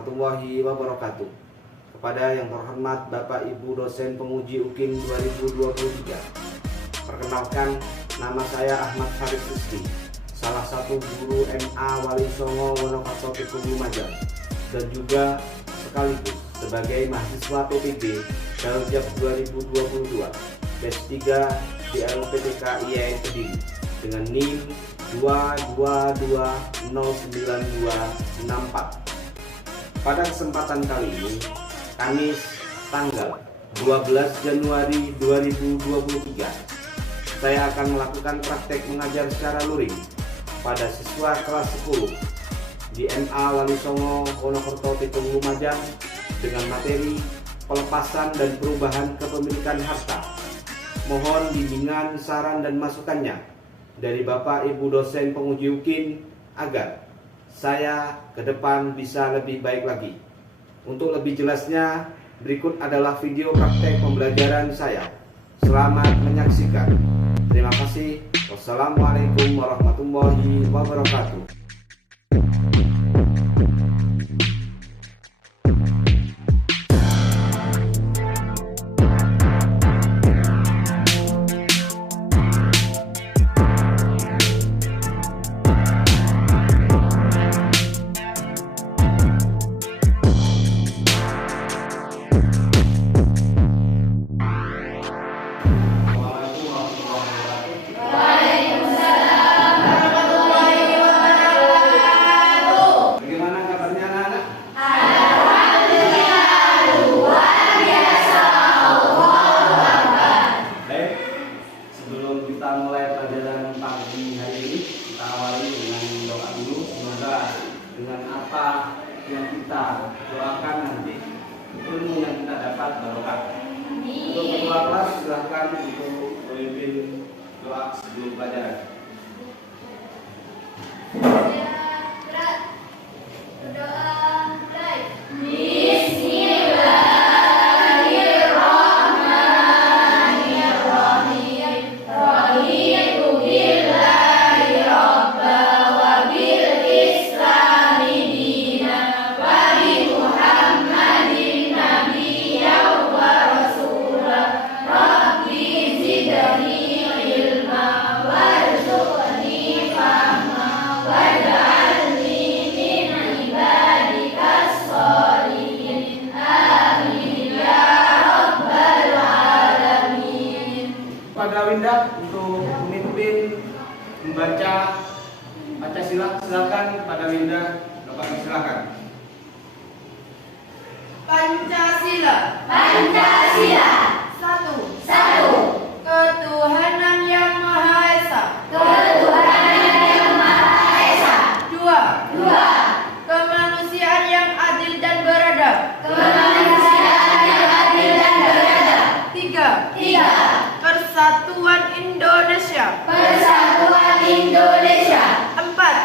warahmatullahi wabarakatuh. Kepada yang terhormat Bapak Ibu dosen penguji UKIN 2023. Perkenalkan, nama saya Ahmad Farid Rizky, salah satu guru MA Wali Songo Wonokerto Tikung Lumajang, dan juga sekaligus sebagai mahasiswa PPB Daljab 2022 batch 3 di LPTK IAIN Kediri dengan NIM 2220924. Pada kesempatan kali ini, Kamis tanggal 12 Januari 2023, saya akan melakukan praktek mengajar secara luring pada siswa kelas 10 di MA Wali Songo Wonokerto Tikung Lumajang dengan materi pelepasan dan perubahan kepemilikan harta. Mohon bimbingan, saran, dan masukannya dari Bapak Ibu dosen penguji UKIN agar saya ke depan bisa lebih baik lagi. Untuk lebih jelasnya, berikut adalah video praktek pembelajaran saya. Selamat menyaksikan. Terima kasih. Wassalamualaikum warahmatullahi wabarakatuh. Dengan apa yang kita doakan nanti ilmu yang kita dapat barokah. Untuk ketua kelas silahkan untuk memimpin doa sebelum pelajaran. Winda untuk memimpin membaca Pancasila, silakan pada Winda, Bapak silakan. Pancasila. Pancasila. Satu. Ketuhanan yang Maha Esa. Ketuhanan yang Maha Esa. Dua. Kemanusiaan yang adil dan beradab. Kemanusiaan yang adil dan beradab. Tiga. Persatuan Indonesia. Persatuan Indonesia. Empat.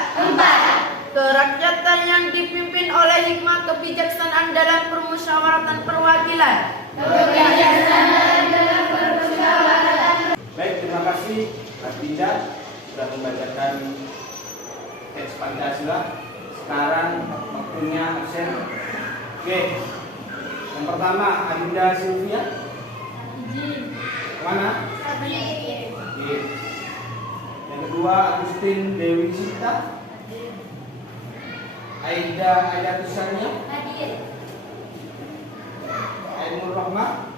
Kerakyatan yang dipimpin oleh hikmah kebijaksanaan dalam permusyawaratan perwakilan. Baik, terima kasih Mas Dinda sudah membacakan teks Pancasila. Sekarang waktunya absen. Oke, yang pertama Adinda Sylvia. Mana? Oke. Yang kedua Agustin Dewi Sita. Aida Tusania. Ainur Rahma.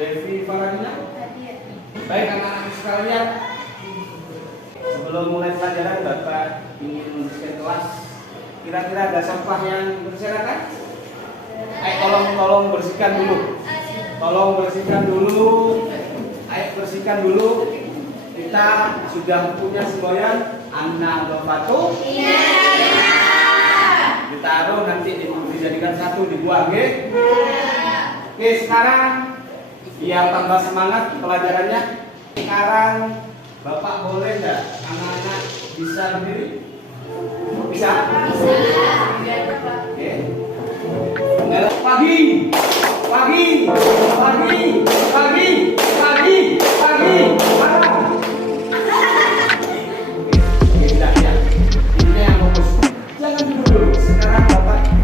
Devi Faradina. Baik anak-anak sekalian, sebelum mulai pelajaran Bapak ingin membersihkan kelas. Kira-kira ada sampah yang berserakan? Tolong bersihkan dulu. Ayo bersihkan dulu. Kita sudah punya semboyan Anna Lopatu. Iya. Ditaruh nanti dijadikan satu dibuang, oke? Oke, sekarang biar tambah semangat pelajarannya. Sekarang Bapak boleh nggak anak-anak bisa berdiri? Bisa? Oke. Pagi. Oke, tidak ya. Ini yang fokus. Jangan dulu. Sekarang Bapak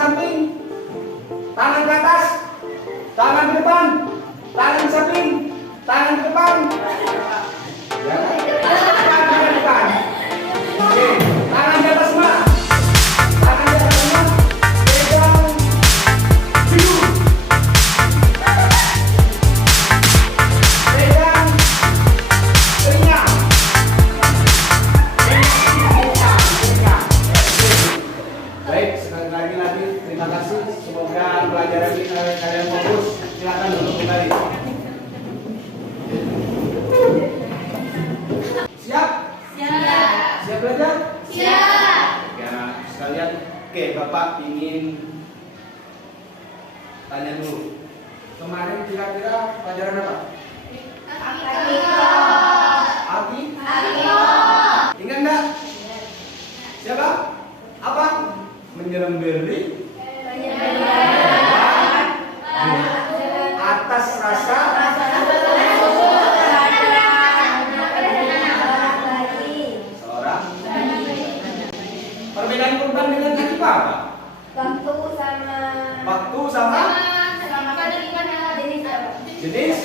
samping, tangan ke atas, tangan ke depan, tangan ke samping, tangan ke depan. Ya, tangan ke depan. Oke, tangan di atas semua. Tangan di atas semua. Pegang. Maju. Pegang. Telinga. Baik, sekali lagi terima kasih. Semoga pelajaran ini kalian fokus. Silakan duduk kembali. Siap? Siap. Siap belajar? Siap. Oke, anak sekalian. Oke, Bapak ingin tanya dulu. Kemarin kira-kira pelajaran apa? Arti? Ingat nggak? Siapa? Apa? Menyelemberi atas rasa seorang. Perbedaan kurban dengan akikah apa? Waktu sama jenis.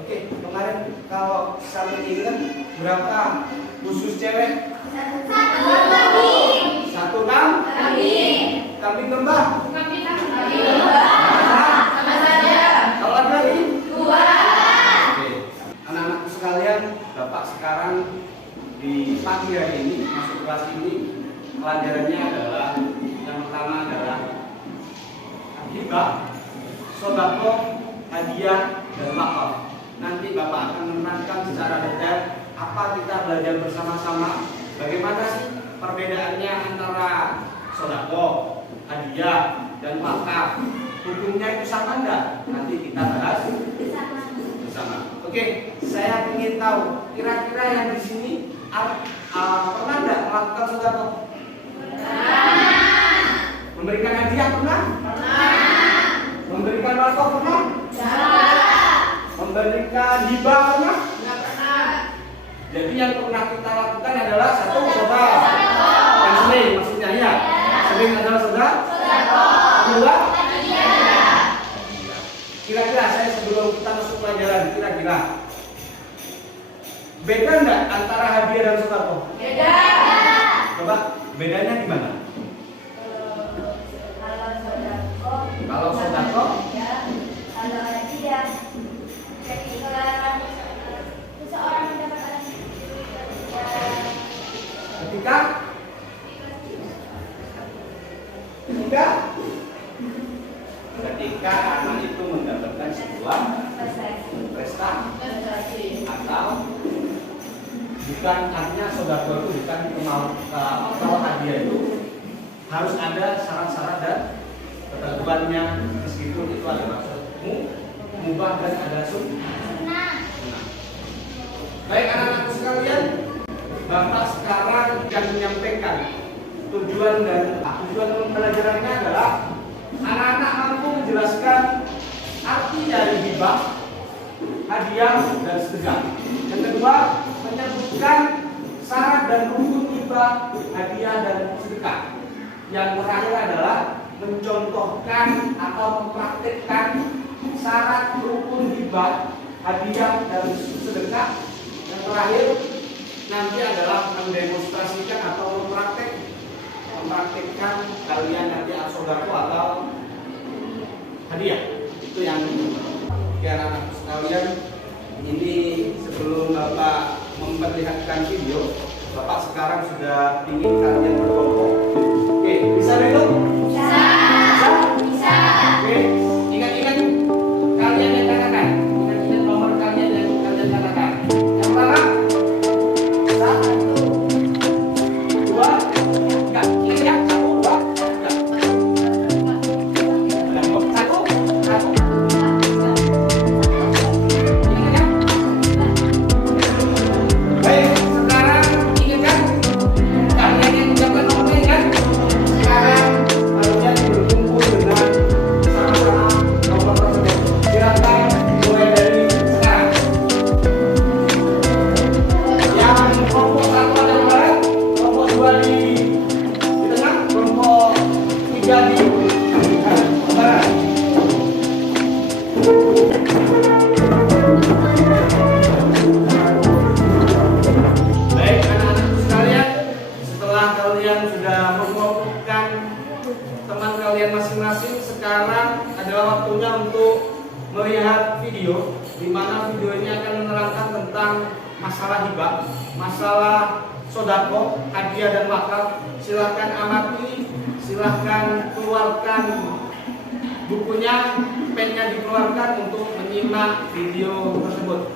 Oke, kemarin kalau sampai ingat berapa khusus cewek? Satu kambing domba. Kalau laki-laki? Oke, anak-anakku sekalian, Bapak sekarang di pagi hari ini masuk kelas ini pelajarannya adalah yang pertama adalah hibah, sodako, hadiah, dan wakaf. Nanti Bapak akan menerangkan secara detail apa kita belajar bersama-sama. Bagaimana sih perbedaannya antara sodako, hadiah, dan wakaf? Hukumnya itu sama enggak? Nanti kita bahas bersama. Oke, saya ingin tahu kira-kira yang di sini pernah enggak melakukan sodako? Memberikan hadiah pernah? Memberikan wakaf pernah? Memberikan hibah pernah? Jadi yang pernah kita lakukan adalah satu sodako. Yang sering maksudnya ya. Sering adalah sodako. Kedua, kira-kira saya sebelum kita masuk pelajaran, kira-kira beda enggak antara hadiah dan sodako? Beda. Coba bedanya di mana? Kalau sodako, ketika anak itu mendapatkan sebuah prestasi atau bukan, artinya sodako itu bukan kalau hadiah itu harus ada syarat-syarat dan ketentuannya, meskipun itu ada maksudmu mubah dan ada sunnah. Baik anak-anakku sekalian, Bapak sekarang akan menyampaikan tujuan pembelajarannya adalah anak-anak mampu menjelaskan arti dari hibah, hadiah, dan sedekah. Yang kedua, menyebutkan syarat dan rukun hibah, hadiah, dan sedekah. Yang terakhir adalah mencontohkan atau mempraktikkan syarat rukun hibah, hadiah, dan sedekah. Yang terakhir nanti adalah mendemonstrasikan atau mempraktikkan kalian nanti sodako atau hadiah. Itu yang anak-anak sekalian. Ini sebelum Bapak memperlihatkan video, Bapak sekarang sudah ingin kalian berkelompok. Oke, bisa duduk? Bisa. Oke, ingat-ingat kalian yang katakan. Ingat-ingat nomor kalian yang kalian katakan. Yang pertama, 1, 2, 3. Ingat ya, 1, 2, 3. 1. Ingat ya. Baik, sekarang ingat kan? Kalian yang menjawab nomornya kan? Sekarang jadi lebaran. Baik anak-anakku sekalian, setelah kalian sudah mengumpulkan teman kalian masing-masing, sekarang adalah waktunya untuk melihat video, di mana video ini akan menerangkan tentang masalah hibah, masalah sodako, hadiah dan wakaf. Silahkan amati, silahkan keluarkan bukunya, pennya dikeluarkan untuk menyimak video tersebut.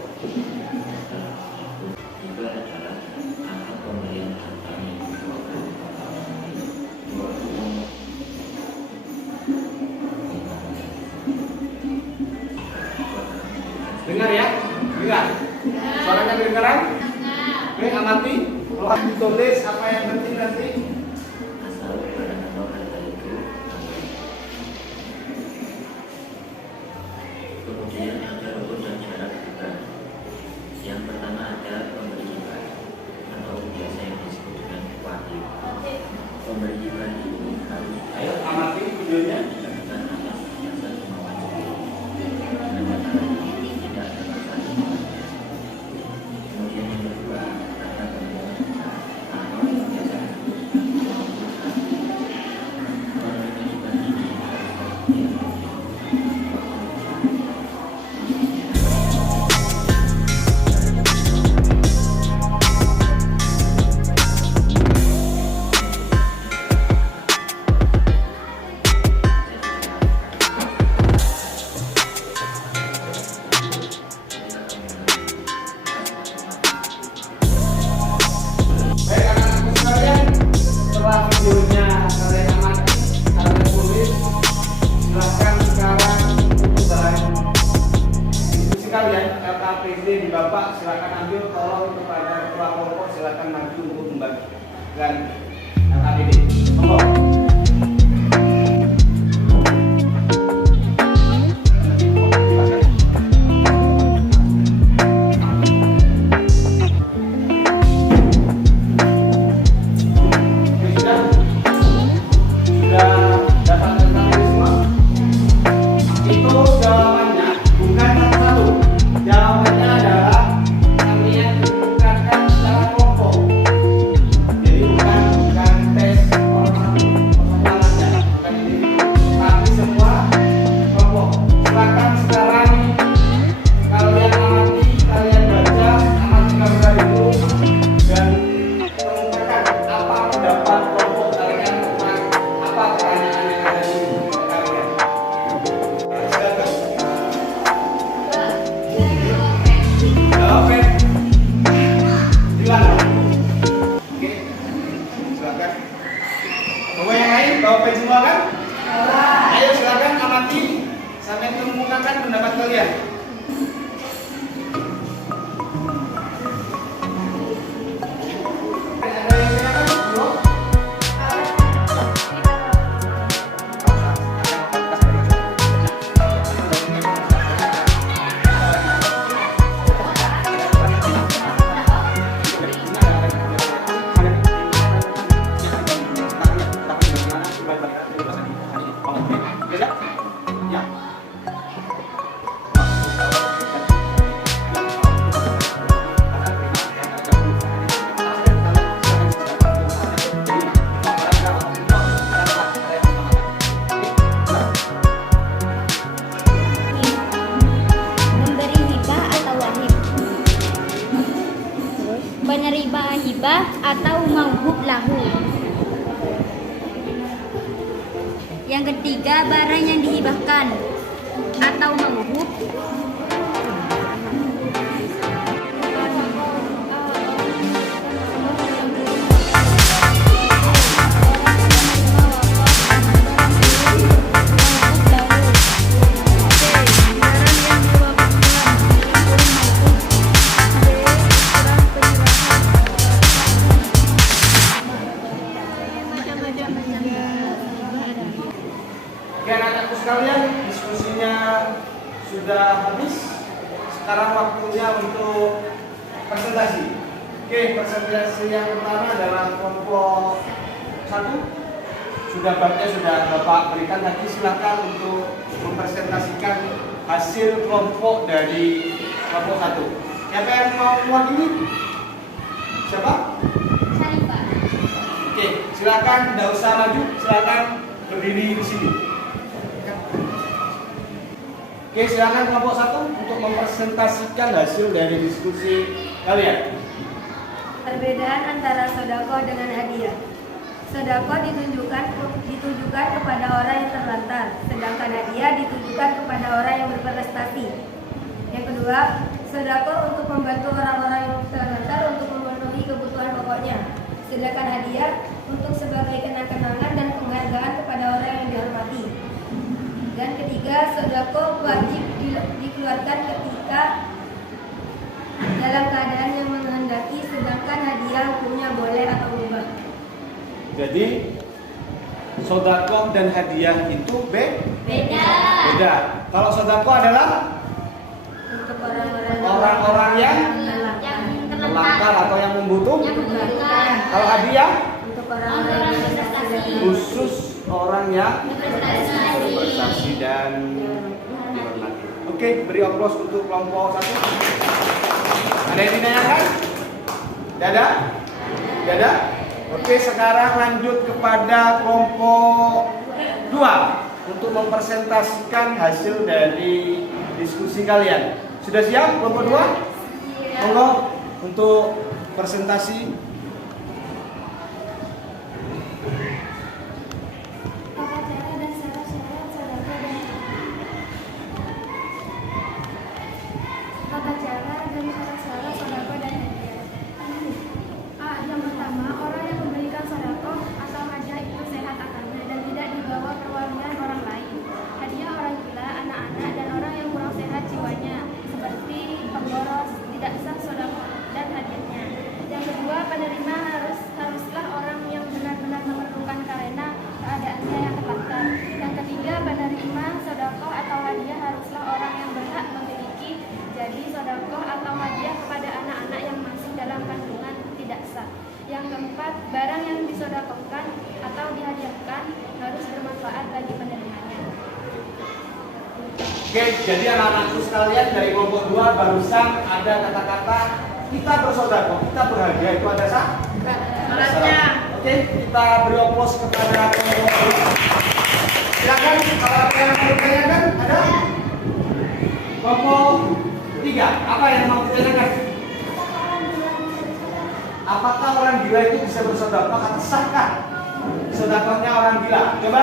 Dengar ya, dengar. Suaranya kedengaran? Oke, amati. Kalau ditulis apa yang penting nanti. Kemudian ada rukun dan syarat hibah. Yang pertama ada pemberi hibah atau biasa yang disebut dengan wahib. Pemberi hibah ini harus Ayo amati videonya. melakukan atas dasar kemauan sendiri. Dengan cara ini tidak ada masalah. Kemudian yang kedua ada pemberian hibah atau yang biasa disebut dengan wahib. Penerima hibah ini harus Baik anak-anakku sekalian, setelah videonya kalian amati, kalian tulis, silahkan sekarang untuk bahan diskusi kalian, LKPD di Bapak, silahkan ambil, tolong kepada ketua kelompok, silahkan maju untuk membagikan LKPD. Monggo. Sudah dapat LKPD semua? Itu jawabannya bukan satu-satu. Jawabannya adalah kalian dibukakan secara kelompok. Jadi bukan tes orang satu persoalannya, bukan individu, tapi semua kelompok. Silakan sekarang kalian amati, kalian baca, amati gambar itu dan kemukakan apa pendapat kelompok kalian tentang apa pertanyaan yang ada di kalian. Silakan. Jawab, Pen. Silakan. Oke. Silakan. Bawa yang lain, bawa pen semua kan? Ayo silakan amati sampai kemukakan pendapat kalian. Ada yang silakan? Belum? Memberi hibah atau wahib. Penerima hibah atau mauhub lahu. Yang ketiga, barang yang dihibahkan atau mauhub. Oke anak-anakku sekalian, diskusinya sudah habis. Sekarang waktunya untuk presentasi. Oke, presentasi yang pertama adalah kelompok 1. babnya sudah Bapak berikan tadi, silakan untuk mempresentasikan hasil kelompok dari kelompok 1. Siapa yang mau mewakili? Siapa? Syarifah. Oke, silakan, tidak usah maju, silakan berdiri di sini. Oke, silakan kelompok 1 untuk mempresentasikan hasil dari diskusi kalian. Perbedaan antara sodako dengan hadiah. Sodako ditujukan kepada orang yang terlantar, sedangkan hadiah ditujukan kepada orang yang berprestasi. Yang kedua, sodako untuk membantu orang-orang yang terlantar untuk memenuhi kebutuhan pokoknya, sedangkan hadiah untuk sebagai kenang-kenangan dan penghargaan kepada orang yang dihormati. Dan ketiga, sodako wajib dikeluarkan ketika dalam keadaan yang menghendaki, sedangkan hadiah hukumnya boleh atau mubah. Jadi sodako dan hadiah itu beda. Kalau sodako adalah Untuk orang-orang yang Yang terlantar atau yang membutuhkan. membutuhkan. Kalau hadiah untuk orang-orang yang berprestasi. khusus orang yang berprestasi dan dihormati. Oke, beri aplaus untuk kelompok 1. Ada yang ditanyakan? Tidak ada? Oke, sekarang lanjut kepada kelompok 2 untuk mempresentasikan hasil dari diskusi kalian. Sudah siap kelompok 2? Monggo untuk presentasi. Tata cara dan syarat-syarat sodako dan tata cara dan syarat-syarat sodako dan hadiah. Yang pertama, orang yang memberikan sodako atau hadiah itu sehat akalnya dan tidak dibawa perwalian orang lain. Hadiah orang gila, anak-anak, dan orang yang kurang sehat jiwanya, seperti pemboros, tidak sah sodako dan hadiahnya. Yang kedua, penerima haruslah orang yang benar-benar memerlukan karena keadaannya yang terlantar. Yang ketiga, penerima sodako atau hadiah haruslah orang yang berhak memiliki. Jadi sodako atau hadiah kepada anak-anak yang masih dalam kandungan tidak sah. Yang keempat, barang yang disodakokan atau dihadiahkan harus bermanfaat bagi penerimanya. Oke, jadi anak-anakku sekalian dari kelompok 2 barusan ada kata-kata kita bersodako, kita berhadiah, itu ada Syaratnya. Oke, kita beri aplaus kepada kelompok 2. Silakan kalau ada yang mau ditanyakan, ada? Kelompok 3, apa yang mau ditanyakan? Apakah orang gila itu bisa bersodako atau sahkah sodakonya orang gila? Coba.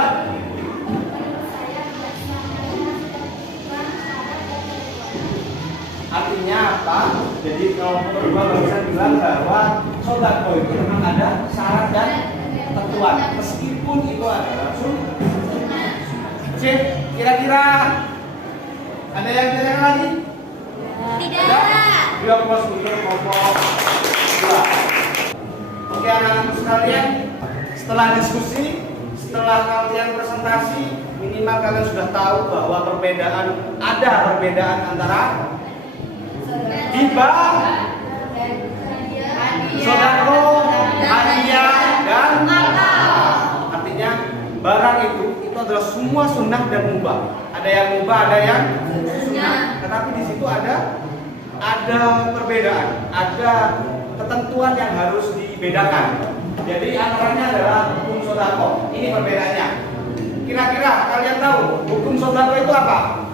Artinya apa? Jadi kelompok 2 barusan bilang bahwa sodako itu memang ada syarat dan ketentuan, meskipun itu adalah sunnah. Sip, kira-kira ada yang ditanyakan lagi? Tidak. Beliau kelas untuk kelompok 2. Oke anak-anak sekalian, setelah diskusi, setelah kalian presentasi, minimal kalian sudah tahu bahwa ada perbedaan antara hibah, sodako, hadiah, dan artinya barang itu adalah semua sunnah dan mubah. Ada yang mubah, ada yang sunnah. Tetapi di situ ada perbedaan, ada ketentuan yang harus dibedakan. Jadi antaranya adalah hukum sodako. Ini perbedaannya. Kira-kira kalian tahu hukum sodako itu apa?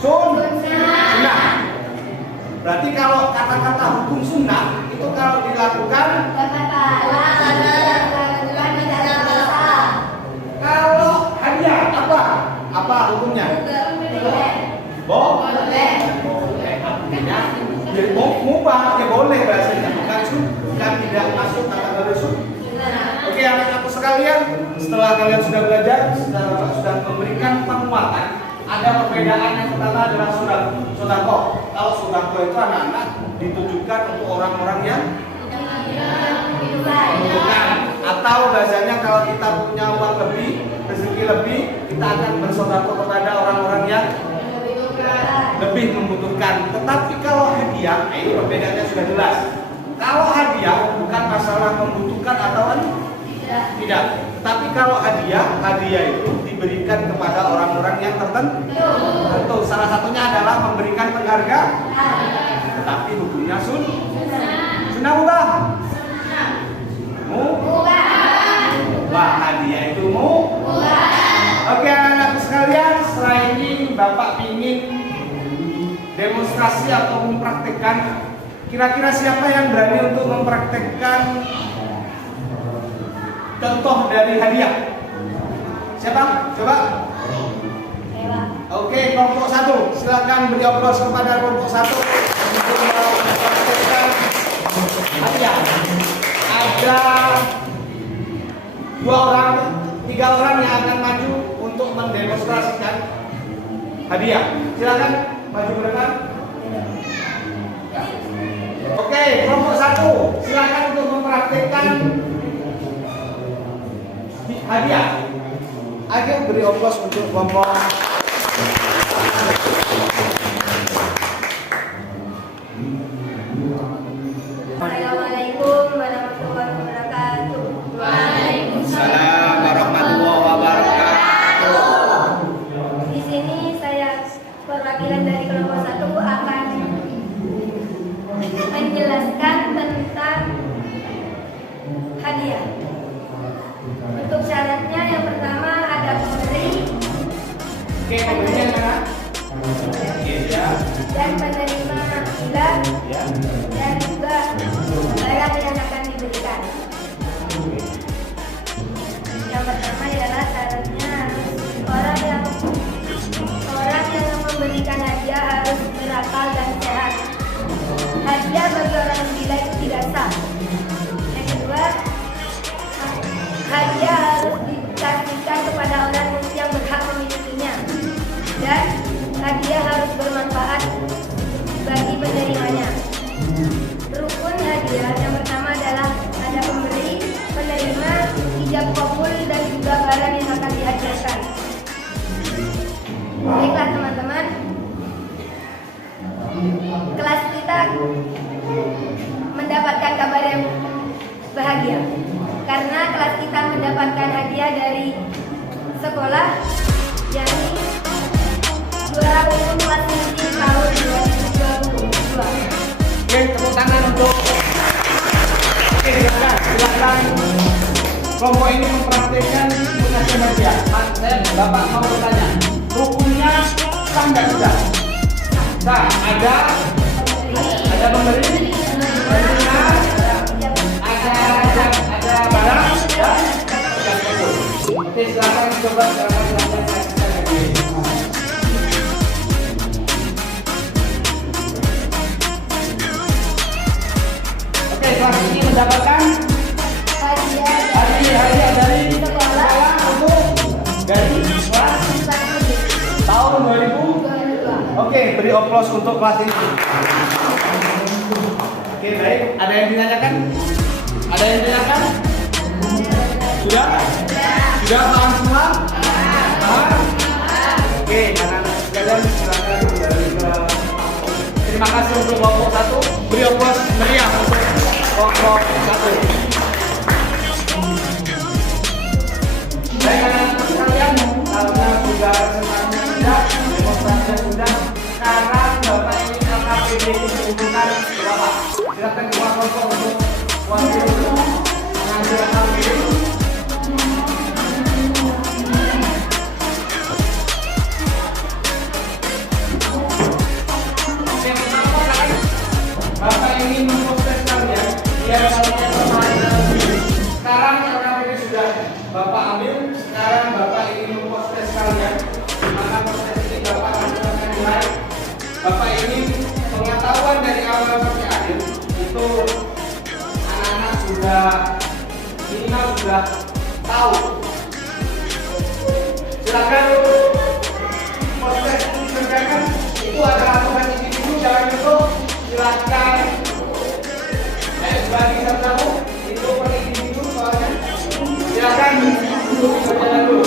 Sunnah. Berarti kalau kata-kata hukum sunnah itu kalau dilakukan, kalau hadiah apa hukumnya? Boleh. Artinya mubah, ya boleh bahasanya, bukan tidak masuk kategori sunnah. Oke anak-anakku sekalian, setelah kalian sudah belajar, sudah memberikan penguatan, ada perbedaan yang pertama adalah sodako. Kalau sodako itu anak-anak ditujukan untuk orang-orang yang membutuhkan, atau bahasanya kalau kita punya uang lebih, rezeki lebih, kita akan bersodako kepada orang-orang yang lebih membutuhkan. Tetapi kalau hadiah, ini perbedaannya sudah jelas. Kalau hadiah bukan masalah membutuhkan atau tidak. Tapi kalau hadiah itu diberikan kepada orang-orang yang tertentu. Salah satunya adalah memberikan penghargaan. Tetapi hukumnya sunnah mubah. Mubah, hadiah itu mubah. Oke anak-anak sekalian, setelah ini Bapak ingin demonstrasi atau mempraktekkan. Kira-kira siapa yang berani untuk mempraktekkan contoh dari hadiah? Siapa? Coba. Oke, kelompok 1. Silakan beri aplaus kepada kelompok 1 untuk mempraktekkan hadiah. Ada 3 orang yang akan maju untuk mendemonstrasikan hadiah. Silakan maju ke depan. Oke, kelompok 1, silakan untuk mempraktekkan hadiah. Ayo beri aplaus untuk kelompok. Assalamualaikum warahmatullahi wabarakatuh. Waalaikumsalam warahmatullahi wabarakatuh. Di sini saya perwakilan dari kelompok 1 akan menjelaskan tentang hadiah. Untuk syaratnya yang pertama ada pemberi. Oke, pemberinya mana? Oke, ya. Dan penerima hilang Ya. dan juga barang yang akan diberikan. Yang pertama adalah syaratnya orang yang memberikan hadiah harus berakal dan sehat. Hadiah bagi orang gila itu tidak sah. Yang kedua, hadiah harus dikasihkan kepada orang yang berhak memilikinya. Dan hadiah harus bermanfaat bagi penerimanya. Rukun hadiah yang pertama adalah ada pemberi, penerima, ijab kabul dan juga barang yang akan dihadiahkan. Baiklah teman-teman, kelas kita mendapatkan kabar yang bahagia karena kelas kita mendapatkan hadiah dari sekolah, yakni juara umum kelas tinggi tahun 2022. Oke, tepuk tangan untuk. Oke, silakan. Kelompok ini mempraktekkan mengasih hadiah. Bapak mau bertanya, rukunnya sah nggak sudah? Sah. Ada pemberi, penerima, ada barang, ya. Oke, silakan coba Oke, kelas ini mendapatkan hadiah dari sekolah untuk dari kelas tahun 2000. Oke, beri aplaus untuk kelas ini. Oke, baik. Ada yang ditanyakan? Ada yang ditanyakan? Sudah? Sudah paham semua? Paham? Oke, anak-anak sekalian silakan kembali ke. Terima kasih untuk kelompok 1. Beri aplaus meriah untuk kelompok 1. Baik anak-anak sekalian, karena sudah semuanya sudah, demonstrasinya sudah. Sekarang Bapak ini LKPD mengumpulkan Bapak. Silakan keluar kelompok untuk wakil mengambil LKPD. Bapak ingin memproses kalian, biar kalian bermain. Sekarang LKPD sudah Bapak ambil. Sekarang Bapak ingin memproses kalian. Maka proses ini Bapak lakukan nilai. Bapak ingin pengetahuan dari awal sampai akhir itu anak-anak sudah minimal sudah tahu. Silakan proses dikerjakan. Itu adalah aturan individu, jangan itu. Silakan bagi satu-satu itu per individu soalnya. Silakan untuk berjalan dulu.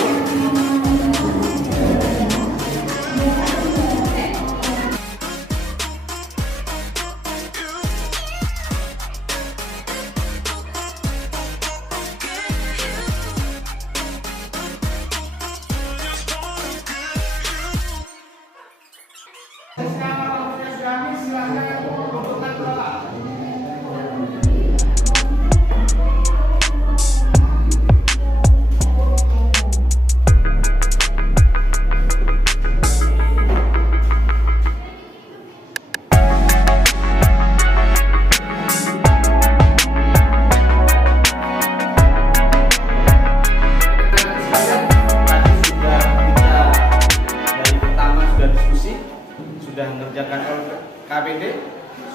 KPD,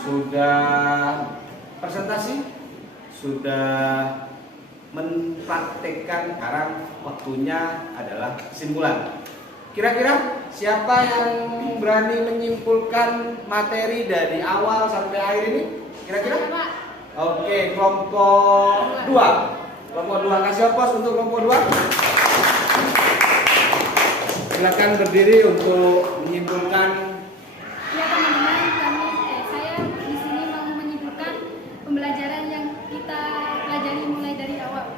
sudah presentasi, sudah mempraktekkan. Sekarang waktunya adalah kesimpulan. Kira-kira siapa yang berani menyimpulkan materi dari awal sampai akhir ini? Kira-kira? Oke, kelompok 2. Kelompok 2, kasih pos untuk kelompok 2. Silakan berdiri untuk menyimpulkan. Ya teman-teman, saya di sini mau menyimpulkan pembelajaran yang kita pelajari mulai dari awal.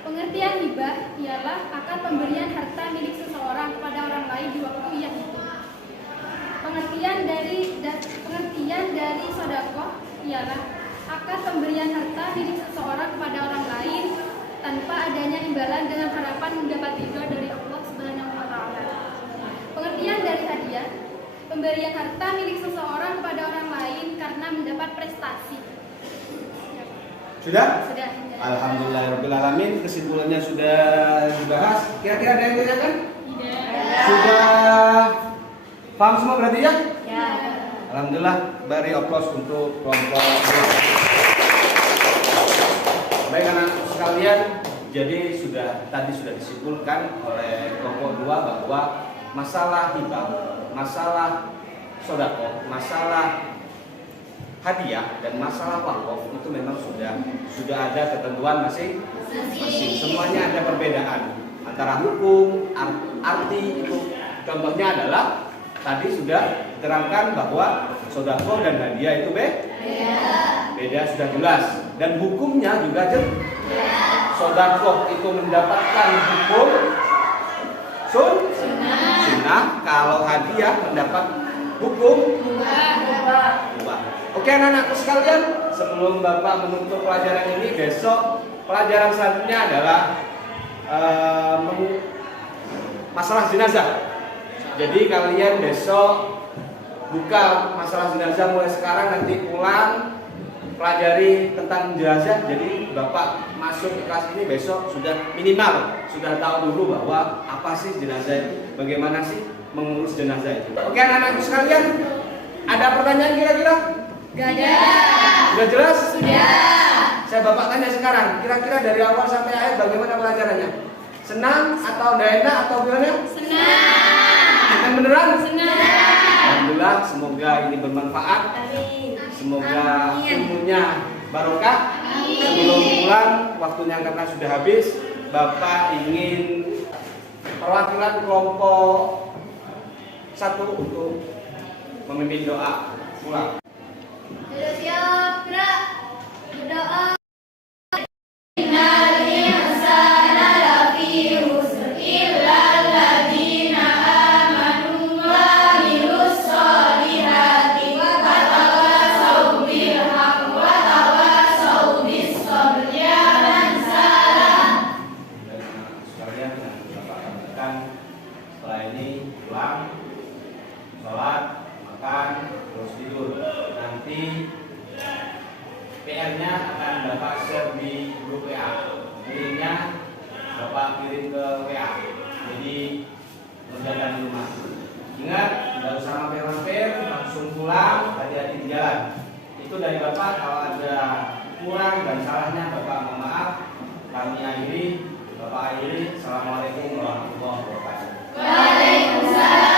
Pengertian hibah ialah akan pemberian harta milik seseorang kepada orang lain di waktu ia hidup. Pengertian dari sedekah ialah akan pemberian harta milik seseorang kepada orang lain tanpa adanya imbalan dengan harapan mendapat ridho dari Allah Subhanahu wa taala. Pengertian dari hadiah, pemberian harta milik seseorang kepada orang lain karena mendapat prestasi. Sudah? Sudah. Alhamdulillahirrahmanirrahim. Kesimpulannya sudah dibahas. Kira-kira ada yang ditanyakan? Tidak. Sudah paham semua berarti ya? Ya. Alhamdulillah, beri aplaus untuk kelompok 2. Baik anak sekalian, jadi tadi sudah disimpulkan oleh kelompok 2 bahwa masalah hibah, masalah sedekah, masalah hadiah dan masalah wakaf itu memang sudah ada ketentuan masing-masing. Semuanya ada perbedaan antara hukum, arti itu. Contohnya adalah tadi sudah diterangkan bahwa sedekah dan hadiah itu beda, sudah jelas. Dan hukumnya juga jelas. Sedekah itu mendapatkan hukum sunnah, kalau hadiah mendapat hukum mubah. Oke anak-anakku sekalian, sebelum Bapak menutup pelajaran ini, besok pelajaran selanjutnya adalah masalah jenazah. Jadi kalian besok buka masalah jenazah mulai sekarang, nanti pulang pelajari tentang jenazah. Jadi Bapak masuk ke kelas ini besok sudah minimal sudah tahu dulu bahwa apa sih jenazah itu, bagaimana sih mengurus jenazah itu. Oke anak-anakku sekalian, ada pertanyaan kira-kira? Gak ada. Sudah jelas? Sudah. Saya Bapak tanya sekarang, kira-kira dari awal sampai akhir bagaimana pelajarannya? Senang atau tidak enak atau gimana? Senang. Yang beneran? Senang. Alhamdulillah, semoga ini bermanfaat. Amin. Semoga Amin. ilmunya barokah. Sebelum pulang, waktunya karena sudah habis, Bapak ingin perwakilan kelompok 1 untuk memimpin doa pulang. Sudah siap, gerak. Berdoa. Setelah ini pulang, sholat, makan, terus tidur. Nanti PR-nya akan Bapak share di grup WA. Linknya Bapak kirim ke WA. Jadi menjaga di rumah. Ingat, tidak usah mampir-mampir, langsung pulang, hati-hati di jalan. Itu dari Bapak. Kalau ada kurang dan salahnya, Bapak mohon maaf. Kami akhiri. Bapak akhiri. Assalamualaikum warahmatullahi wabarakatuh. Waalaikumsalam.